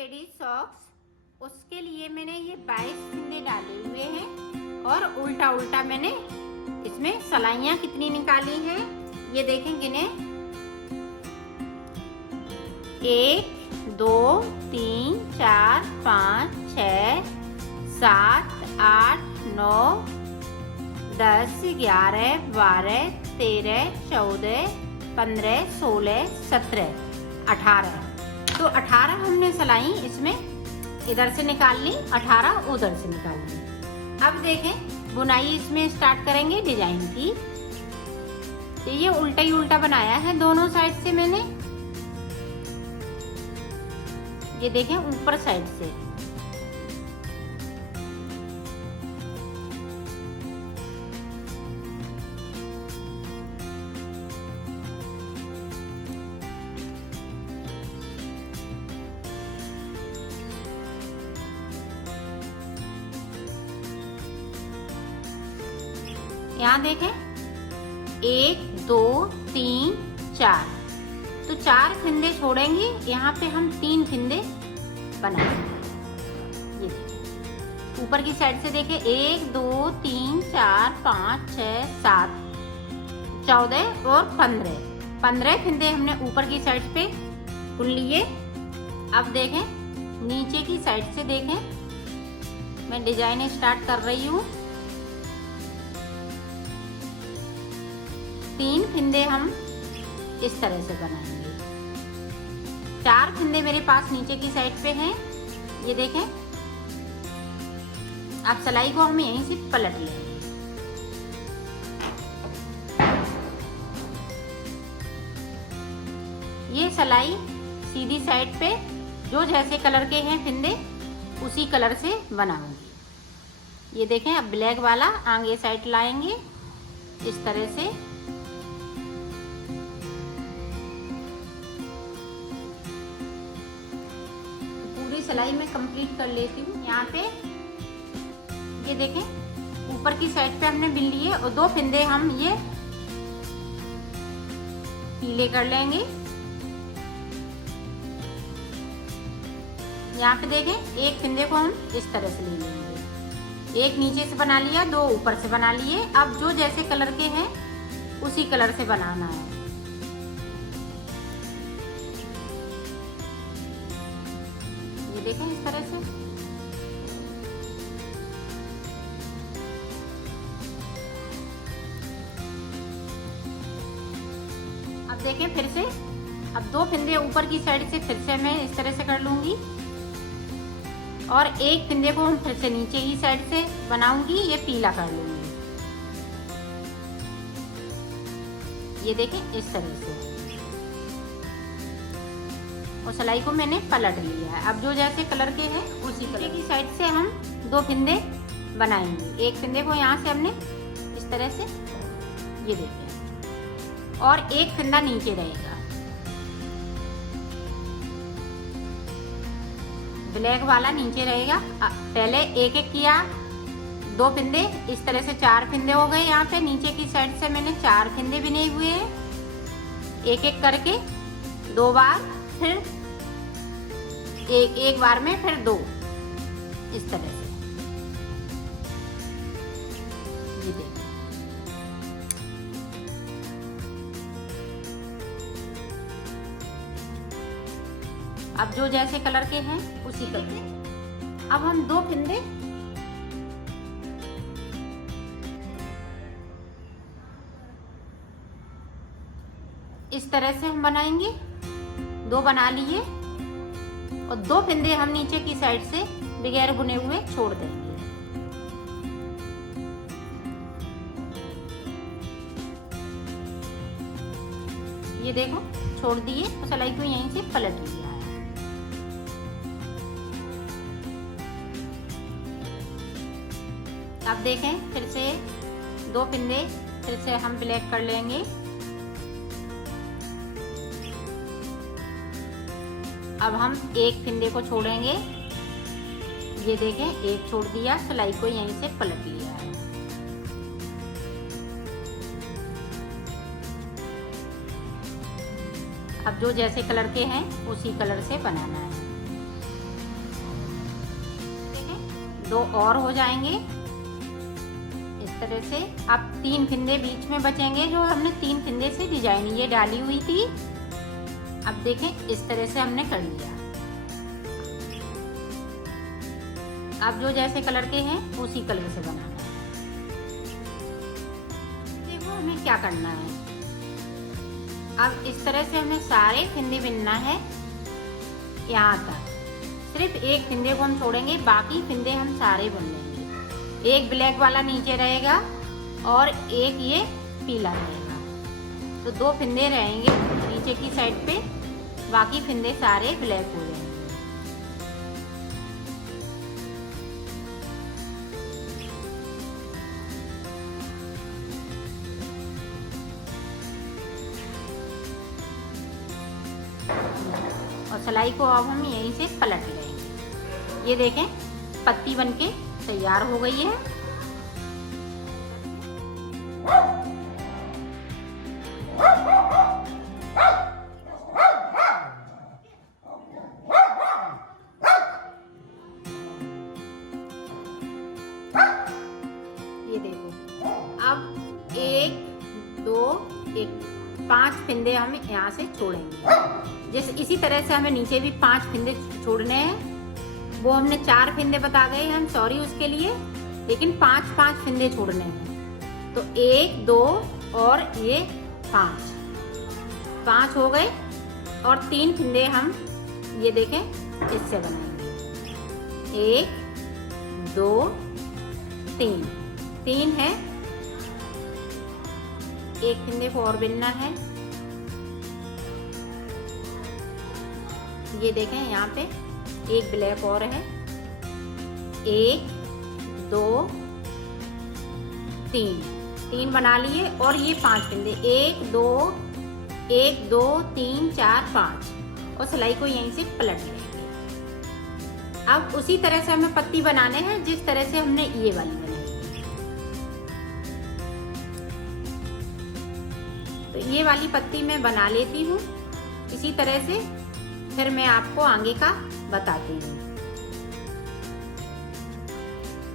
Ladies socks, उसके लिए मैंने ये 22 फंदे डाले हुए हैं और उल्टा उल्टा मैंने इसमें सलाइयाँ कितनी निकाली हैं ये देखें गिने। 1 2 3 4 5 6 7 8 9 10 11 12 13 14 15 16 17 18। तो 18 हमने सलाई इसमें इधर से निकाल ली, 18 उधर से निकाल ली। अब देखें बुनाई इसमें स्टार्ट करेंगे डिजाइन की। तो ये उल्टा ही उल्टा बनाया है दोनों साइड से मैंने, ये देखें ऊपर साइड से। यहाँ देखें 1 2 3 4, तो 4 फिंदे छोड़ेंगे, यहाँ पे हम 3 फिंदे बनाएंगे। ये ऊपर की साइड से देखें 1 2 3 4 5 6 7 14 और 15 फिंदे हमने ऊपर की साइड पे बुन लिए। अब देखें नीचे की साइड से देखें, मैं डिजाइन स्टार्ट कर रही हूँ। 3 फिंदे हम इस तरह से बनाएंगे। 4 फिंदे मेरे पास नीचे की साइड पे हैं, ये देखें। अब सलाई को हम यहीं से पलट लेंगे। ये सलाई सीधी साइड पे जो जैसे कलर के हैं फिंदे उसी कलर से बनाऊंगी। ये देखें अब ब्लैक वाला आगे साइड लाएंगे इस तरह से। सलाई में कंप्लीट कर लेती हूँ। यहाँ पे ये देखें ऊपर की साइड पे हमने बिन लिए और 2 फिंदे हम ये पीले कर लेंगे। यहाँ पे देखें 1 फिंदे को हम इस तरह से ले लेंगे। 1 नीचे से बना लिया, 2 ऊपर से बना लिए। अब जो जैसे कलर के हैं उसी कलर से बनाना है। देखें इस तरह से। अब देखें फिर से, अब 2 फिंदे ऊपर की साइड से फिर से मैं इस तरह से कर लूंगी और 1 फिंदे को हम फिर से नीचे ही साइड से बनाऊंगी, ये पीला कर लूंगी। ये देखें इस तरह से और सलाई को मैंने पलट लिया है। अब जो जैसे कलर के हैं उसी कलर की साइड से हम 2 फिंदे बनाएंगे। 1 फिंदे को यहाँ से हमने इस तरह से, ये देखिए, और 1 फिंदा नीचे रहेगा। ब्लैक वाला नीचे रहेगा। पहले 1-1 किया, 2 फिंदे, इस तरह से 4 फिंदे हो गए। यहाँ पे नीचे की साइड से मैंने 4 फिंदे बिने हुए हैं। 1-1 करके 2 बार, फिर एक बार में फिर 2, इस तरह से। ये देखिए अब जो जैसे कलर के हैं उसी कलर के। अब हम 2 फिंदे इस तरह से हम बनाएंगे। 2 बना लिए और 2 फिंदे हम नीचे की साइड से बगैर बुने हुए छोड़ देंगे। ये देखो छोड़ दिए और सलाई को यहीं से पलट लिया है। अब देखें फिर से 2 फिंदे फिर से हम ब्लैक कर लेंगे। अब हम 1 फिंदे को छोड़ेंगे। ये देखें 1 छोड़ दिया, सलाई को यहीं से पलट लिया है। अब जो जैसे कलर के हैं उसी कलर से बनाना है। 2 और हो जाएंगे इस तरह से। अब 3 फिंदे बीच में बचेंगे, जो हमने 3 फिंदे से डिजाइन ये डाली हुई थी। अब देखें इस तरह से हमने कर लिया। अब जो जैसे कलर के हैं उसी कलर से बनाना है। देखो हमें क्या करना है। अब इस तरह से हमें सारे फिंदे बिनना है यहाँ तक। सिर्फ एक फिंदे को हम छोड़ेंगे, बाकी फिंदे हम सारे बुन लेंगे। एक ब्लैक वाला नीचे रहेगा और एक ये पीला रहेगा, तो 2 फिंदे रहेंगे नीचे की साइड पे, बाकी फिंदे सारे ब्लैक हो जाएंगे। और सिलाई को अब हम यहीं से पलट लेंगे। ये देखें पत्ती बनके तैयार हो गई है। ये देखो अब 1 2 1 5 फिंदे हम यहाँ से छोड़ेंगे। जैसे इसी तरह से हमें नीचे भी 5 फिंदे छोड़ने हैं। वो हमने 4 फिंदे बता गए, हम सॉरी उसके लिए, लेकिन 5 फिंदे छोड़ने हैं। तो 1 2 और ये 5 हो गए। और 3 फिंदे हम ये देखें इससे बनाएंगे। 1 2 3 है। एक फिंदे को और बिनना है। ये देखें यहाँ पे एक ब्लैक और है। 1 2 3 बना लिए और ये 5 फिंदे 1 2 3 4 5 और सिलाई को यहीं से पलट लेंगे। अब उसी तरह से हमें पत्ती बनाने हैं जिस तरह से हमने ये वाली बनाई। तो ये वाली पत्ती मैं बना लेती हूँ इसी तरह से, फिर मैं आपको आगे का बताती हूँ।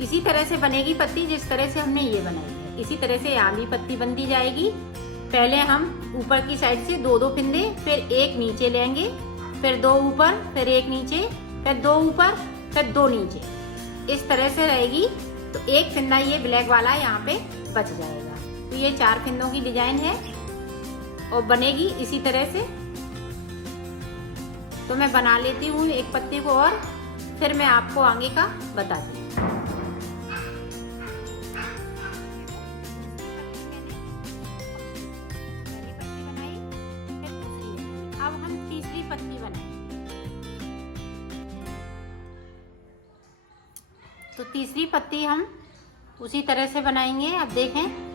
इसी तरह से बनेगी पत्ती जिस तरह से हमने ये बनाई है। इसी तरह से यहाँ भी पत्ती बनती जाएगी। पहले हम ऊपर की साइड से 2 फिंदे, फिर 1 नीचे लेंगे, फिर 2 ऊपर, फिर 1 नीचे, फिर 2 ऊपर, फिर 2 नीचे, इस तरह से रहेगी। तो एक फिंदा ये ब्लैक वाला यहाँ पे बच जाएगा। तो ये 4 फिंदों की डिजाइन है और बनेगी इसी तरह से। तो मैं बना लेती हूँ एक पत्ती को और फिर मैं आपको आगे का बताती हूँ। अब हम तीसरी पत्ती बनाएंगे। तो तीसरी पत्ती हम उसी तरह से बनाएंगे। अब देखें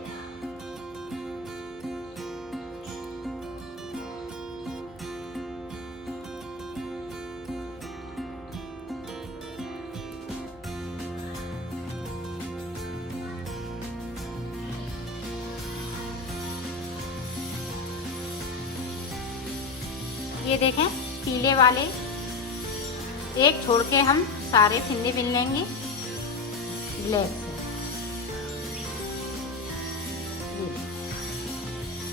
ये देखें पीले वाले एक छोड़ के हम सारे फिंदे बिन लेंगे ब्लैक से।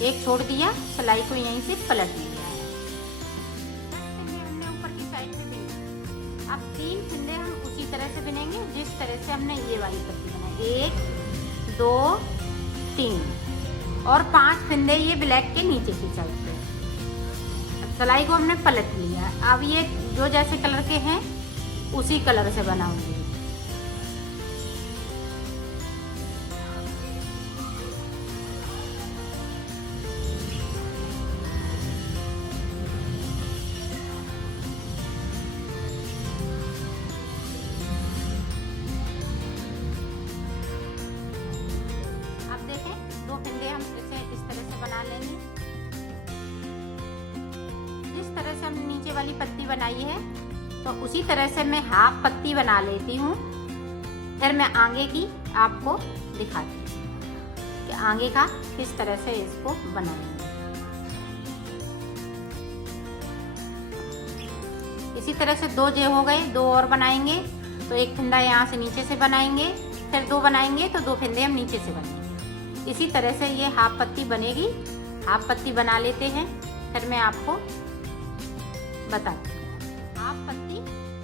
एक छोड़ दिया, सिलाई को यहीं से पलट लिया है। 10 फिंदे हमने ऊपर की साइड पे बिने। अब 3 फिंदे हम उसी तरह से बिनेंगे जिस तरह से हमने ये वाली पत्ती बनाई। 1 2 3 और 5 फिंदे ये ब्लैक के नीचे की साइड पे। सिलाई को हमने पलट लिया। अब ये जो जैसे कलर के हैं उसी कलर से बनाऊंगी। अब देखें 2 फिंदे हम इस तरह से बना लेंगे। जिस तरह से हमने नीचे वाली पत्ती बनाई है तो उसी तरह से मैं हाफ पत्ती बना लेती हूँ। फिर मैं आगे की आपको दिखाती हूँ कि आगे का किस तरह से इसको बनाएंगे। इसी तरह से 2 जे हो गए, 2 और बनाएंगे। तो एक फंदा यहाँ से नीचे से बनाएंगे, फिर 2 बनाएंगे तो 2 फंदे हम नीचे से बनाएंगे। इसी तरह से ये हाफ पत्ती बनेगी। हाफ पत्ती बना लेते हैं, फिर मैं आपको बताती हूँ। हाफ पत्ती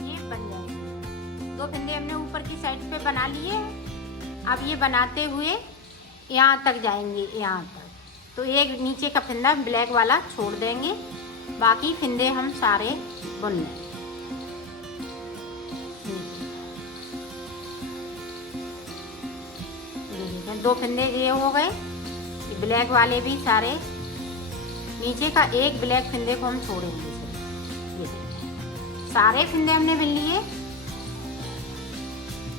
ये बन जाएगी। 2 फंदे हमने ऊपर की साइड पे बना लिए। अब ये बनाते हुए यहाँ तक जाएंगे, यहाँ तक। तो एक नीचे का फंदा ब्लैक वाला छोड़ देंगे, बाकी फंदे हम सारे बुन लेंगे। 2 फंदे ये हो गए, ब्लैक वाले भी सारे। नीचे का एक ब्लैक फंदे को हम छोड़ेंगे। ये सारे फंदे हमने बिन लिए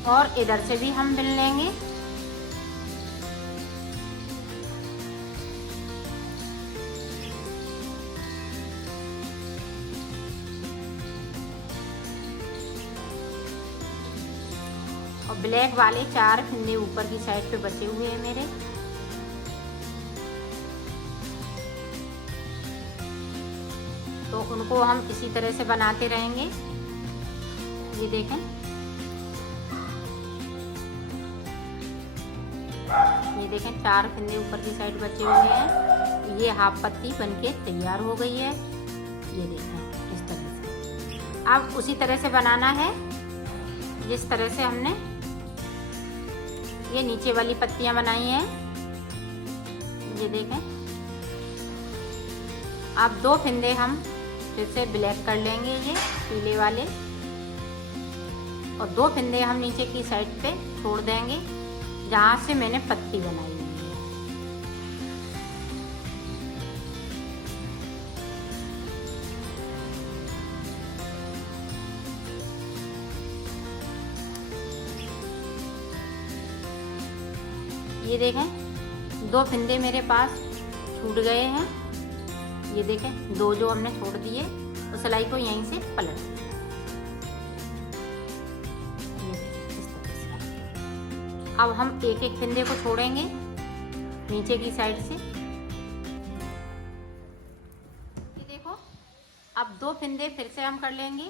और इधर से भी हम बिन लेंगे। और ब्लैक वाले 4 फंदे ऊपर की साइड पे बचे हुए हैं मेरे। तो उनको हम इसी तरह से बनाते रहेंगे। ये देखें, ये देखें 4 फंदे ऊपर की साइड बचे हुए हैं। ये हाफ पत्ती बनके तैयार हो गई है। ये देखें इस तरह से। अब उसी तरह से बनाना है जिस तरह से हमने ये नीचे वाली पत्तियां बनाई हैं। ये देखें, अब 2 फंदे हम फिर से ब्लैक कर लेंगे, ये पीले वाले, और 2 फंदे हम नीचे की साइड पे छोड़ देंगे जहाँ से मैंने पत्ती बनाई हुई है। ये देखें 2 फंदे मेरे पास छूट गए हैं। ये देखें 2 जो हमने छोड़ दिए, उस सिलाई को यहीं से पलट दिया। ये देखें इस तरह से। अब हम एक एक फंदे को छोड़ेंगे नीचे की साइड से। ये देखो, अब 2 फंदे फिर से हम कर लेंगे।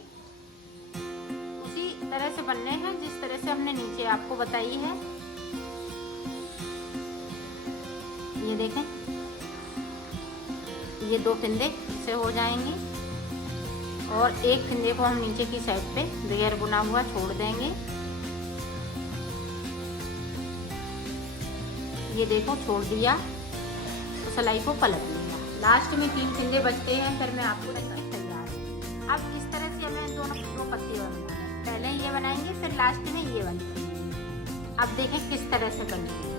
उसी तरह से बनने हैं जिस तरह से हमने नीचे आपको बताई है। ये देखें, ये 2 फंदे से हो जाएंगे और एक फंदे को हम नीचे की साइड पे बगैर बुना हुआ छोड़ देंगे। ये देखो छोड़ दिया, तो सिलाई को पलट लिया। लास्ट में 3 फंदे बचते हैं, फिर मैं आपको तैयार है। अब इस तरह से हमें दो पत्ती बनाना है। पहले ये बनाएंगे, फिर लास्ट में ये बनाएंगे। अब देखें किस तरह से बनती है।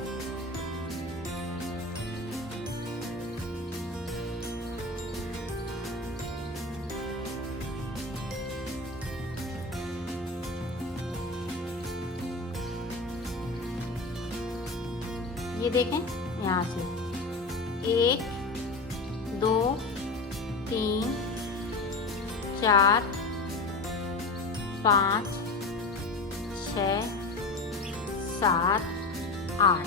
ये देखें यहाँ से 1 2 3 4 5 6 7 8।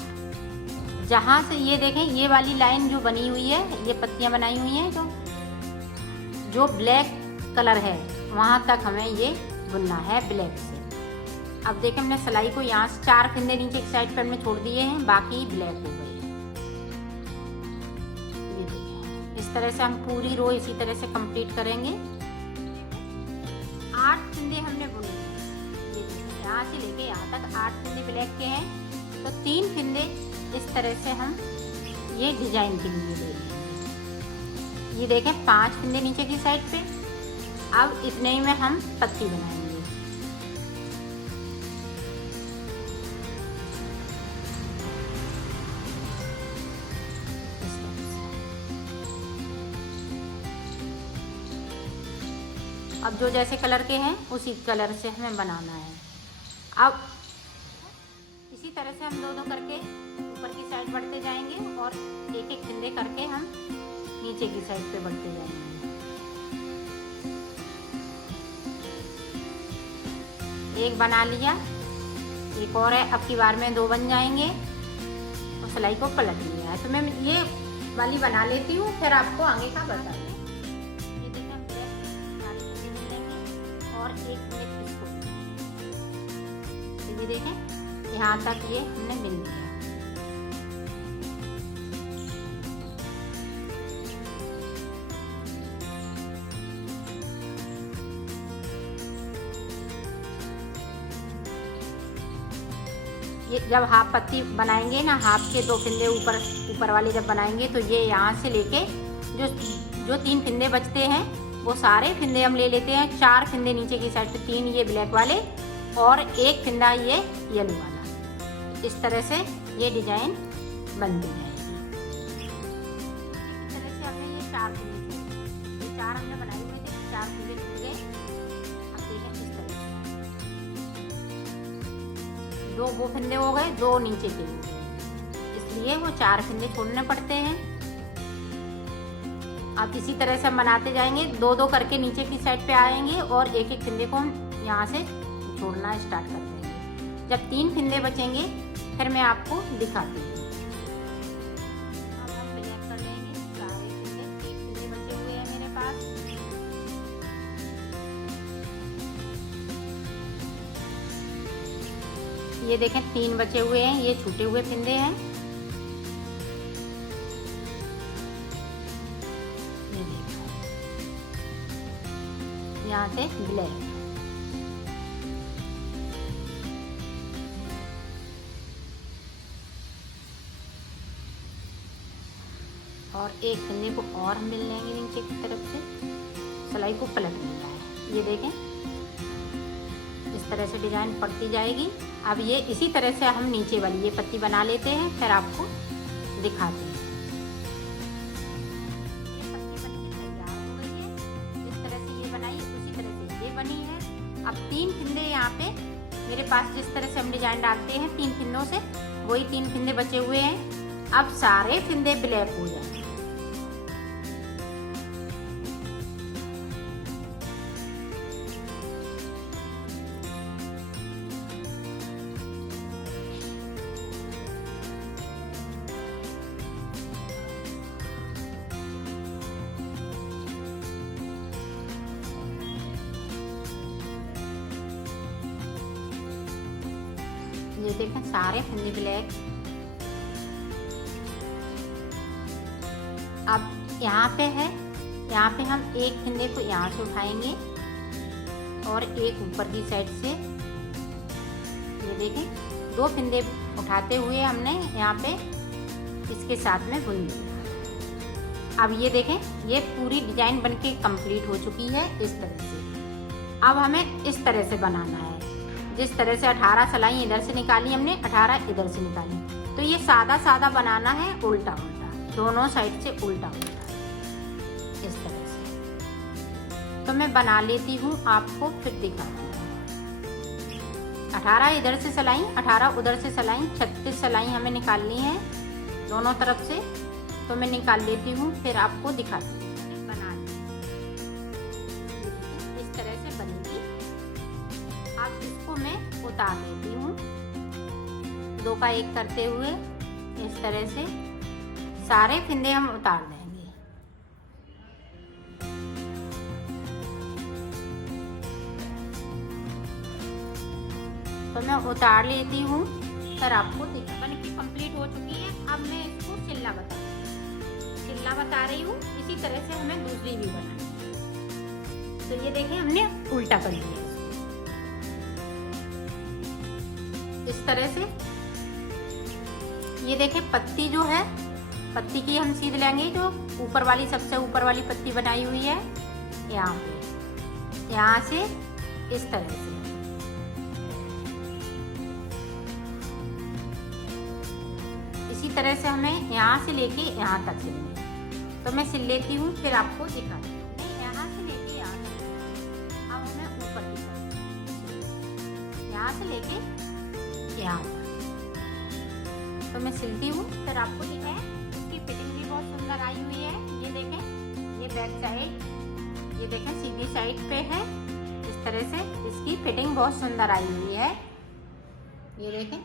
जहाँ से ये देखें, ये वाली लाइन जो बनी हुई है, ये पत्तियाँ बनाई हुई हैं, जो ब्लैक कलर है वहाँ तक हमें ये बुनना है ब्लैक से। अब देखें हमने सिलाई को यहाँ से 4 फंदे नीचे की साइड पर हमने छोड़ दिए हैं, बाकी ब्लैक हो गई है। ये देखें इस तरह से हम पूरी रो इसी तरह से कंप्लीट करेंगे। 8 फंदे हमने बुने हैं। ये देखें यहाँ से लेके यहाँ तक 8 फंदे ब्लैक के हैं, तो 3 फंदे इस तरह से हम ये डिजाइन के लिए ले लेंगे। ये देखें 5 फंदे नीचे की साइड पे। अब इतने ही में हम पत्ती बनाएंगे। अब जो जैसे कलर के हैं उसी कलर से हमें बनाना है। अब इसी तरह से हम 2-2 करके ऊपर की साइड बढ़ते जाएंगे और एक एक फंदे करके हम नीचे की साइड पे बढ़ते जाएंगे। एक बना लिया, एक और है, अब की बार में 2 बन जाएंगे और सिलाई को पलट लिया है। तो मैं ये वाली बना लेती हूँ, फिर आपको आगे का बताऊँ। और एक मिनट इसको ये देखें यहाँ तक ये हमने बिन लिया। ये जब हाफ पत्ती बनाएंगे ना, हाफ के 2 फिंदे ऊपर वाले जब बनाएंगे तो ये यहाँ से लेके जो 3 फिंदे बचते हैं वो सारे फिंदे हम ले लेते हैं। 4 फिंदे नीचे की साइड पे, 3 ये ब्लैक वाले और 1 फिंदा ये येलो वाला। इस तरह से ये डिजाइन बनती है। इस तरह से हमने ये 4 फिंदे, ये 4 हमने बनाए हुए थे, 4 फिंदे टूट गए। अब देखें इस तरह से 2 वो फिंदे हो गए, 2 नीचे के हो गए, इसलिए वो 4 फिंदे छोड़ने पड़ते हैं। अब इसी तरह से हम बनाते जाएंगे, 2-2 करके नीचे की साइड पे आएंगे और 1-1 फिंदे को हम यहाँ से छोड़ना स्टार्ट कर देंगे। जब 3 फिंदे बचेंगे फिर मैं आपको दिखाती हूँ। अब हम ब्लैक कर लेंगे सारे फिंदे। 1 फिंदे बचे हुए हैं मेरे पास। ये देखें 3 बचे हुए हैं, ये छूटे हुए फिंदे हैं। यहाँ से ब्लैक, और 1 फिंदे को और हम मिल लेंगे नीचे की तरफ से, सिलाई को पलट देना है। ये देखें इस तरह से डिजाइन पड़ती जाएगी। अब ये इसी तरह से हम नीचे वाली ये पत्ती बना लेते हैं, फिर आपको दिखाते हैं। बनी है। अब 3 फिंदे यहाँ पे मेरे पास जिस तरह से हम डिजाइन डालते हैं 3 फिंदों से, वही 3 फिंदे बचे हुए हैं। अब सारे फिंदे ब्लैक हो जाएंगे। ये देखें सारे फिंदे ब्लैक। अब यहाँ पे है, यहाँ पे हम 1 फिंदे को यहाँ से उठाएंगे और 1 ऊपर की साइड से, ये देखें 2 फिंदे उठाते हुए हमने यहाँ पे इसके साथ में बुन दिया। अब ये देखें ये पूरी डिजाइन बनके कंप्लीट हो चुकी है इस तरह से। अब हमें इस तरह से बनाना है, जिस तरह से 18 सिलाई इधर से निकाली हमने, 18 इधर से निकाली। तो ये सादा बनाना है, उल्टा उल्टा, दोनों साइड से उल्टा उल्टा इस तरह से। तो मैं बना लेती हूँ, आपको फिर दिखाती हूँ। 18 इधर से सिलाई, 18 उधर से सिलाई, 36 सिलाई हमें निकालनी है दोनों तरफ से। तो मैं निकाल लेती हूँ, फिर आपको दिखाती हूँ। बना इस तरह से बनेगी। अब इसको मैं उतार लेती हूँ 2 का 1 करते हुए। इस तरह से सारे फिंदे हम उतार देंगे। तो मैं उतार लेती हूँ, फिर आपको बन के कंप्लीट हो चुकी है। अब मैं इसको चिल्ला बता रही हूँ। इसी तरह से हमें दूसरी भी बनानी है। तो ये देखें हमने उल्टा कर लिया इस तरह से। ये देखें पत्ती जो है, पत्ती की हम सीध लेंगे, जो ऊपर वाली सबसे ऊपर वाली पत्ती बनाई हुई है यहाँ पे, यहाँ से इस तरह से। इसी तरह से हमें यहाँ से लेके यहाँ तक सिलना है। तो मैं सिल लेती हूँ, फिर आपको दिखाती हूँ। नहीं, यहाँ से लेके यहाँ तक। अब हमें ऊपर की तरफ, यहाँ से लेके यहाँ तक। तो मैं सिलती हूँ, फिर आपको दिखाएं। इसकी फिटिंग भी बहुत सुंदर आई हुई है। ये देखें, ये बैक साइड, ये देखें सीधी साइड पे है। इस तरह से इसकी फिटिंग बहुत सुंदर आई हुई है। ये देखें।